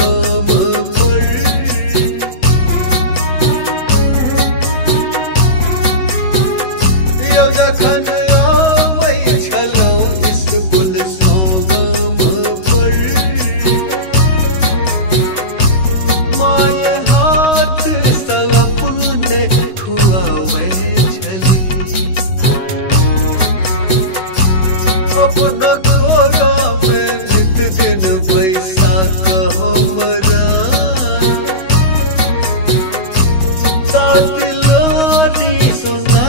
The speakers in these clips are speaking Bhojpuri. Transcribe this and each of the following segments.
गम पर यो जखन आबै छलहुँ स्कूल सँ गम पर माय हाथ सँ अपने खुआबै छली अपना कोरा में नित दिन बैसा हमरा साथ लोरी सुना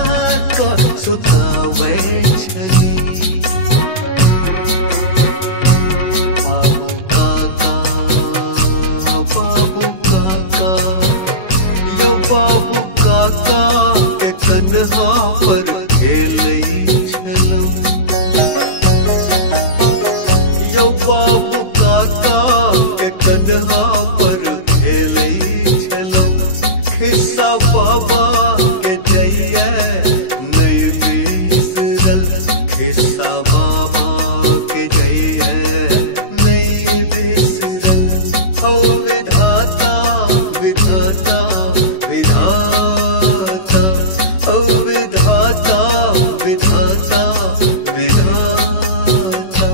कऽ सुताबै छली बाबू काका यो बाबू काका के कन्हा पर खेलै छलहुँ यो बाबू काका के कन्हा पर खेलै छलहुँ खिस्सा बाबा के जइया नहि बिसरल खिस्सा बाबा के जइया नहि बिसरल हौ विधाता विधाता विधाता हौ विधाता विधाता विधाता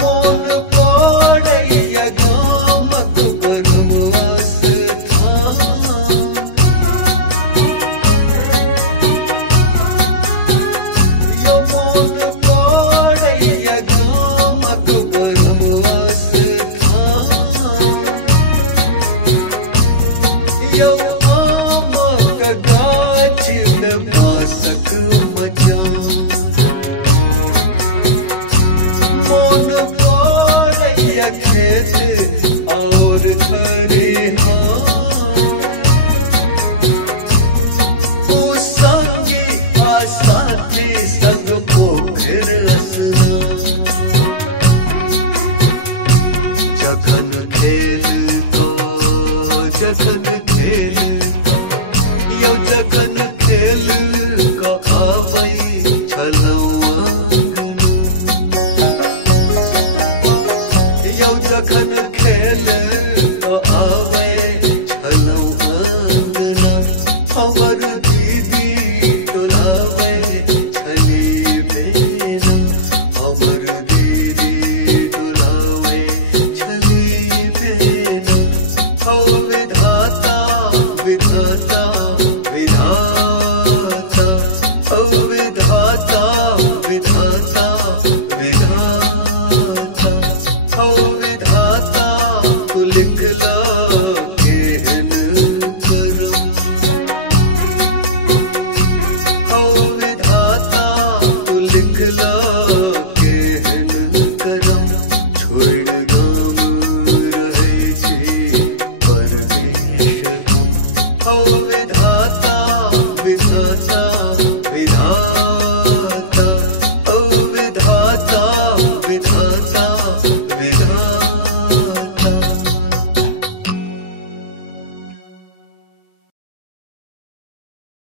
मोन पड़ैया गामक बनवास यो मोन पड़ैया गामक बनवास यो आमक गाछ में बाँसक मचान मोन पड़ैया खेत और खरिहान ओ संगी आ साथी संग पोखर स्नान जखन खेल तो जखन खेल यो जखन खेल कऽ आबै छलहुँ आँगन यो जखन खेल कऽ आबै छलहुँ आँगन हमर दीदी डोलाबै छली बेना हमर दीदी डोलाबै छली बेना हौ विधाता विधाता विधाता हौ विधाता विधाता विधाता हौ विधाता तू लिखला केहन करम हौ विधाता तू लिखला